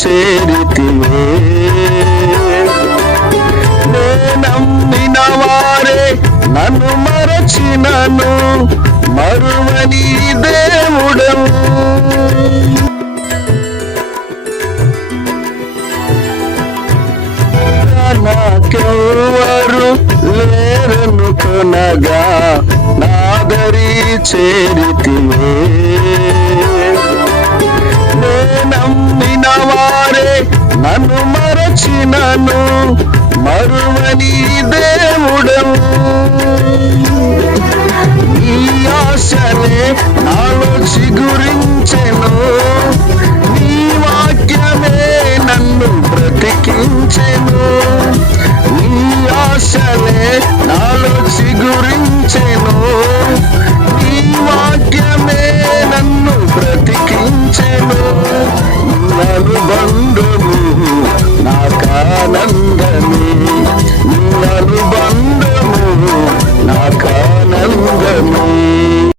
చేరితివే. నే నమ్మిన వారే నన్ను మరచినను మరువని దేవుడవు. నాకెవ్వరు లేరను కొనగా నాదరి చేరితివే. నే నమ్మిన వారే నన్ను మరచినను మరువని దేవుడవు.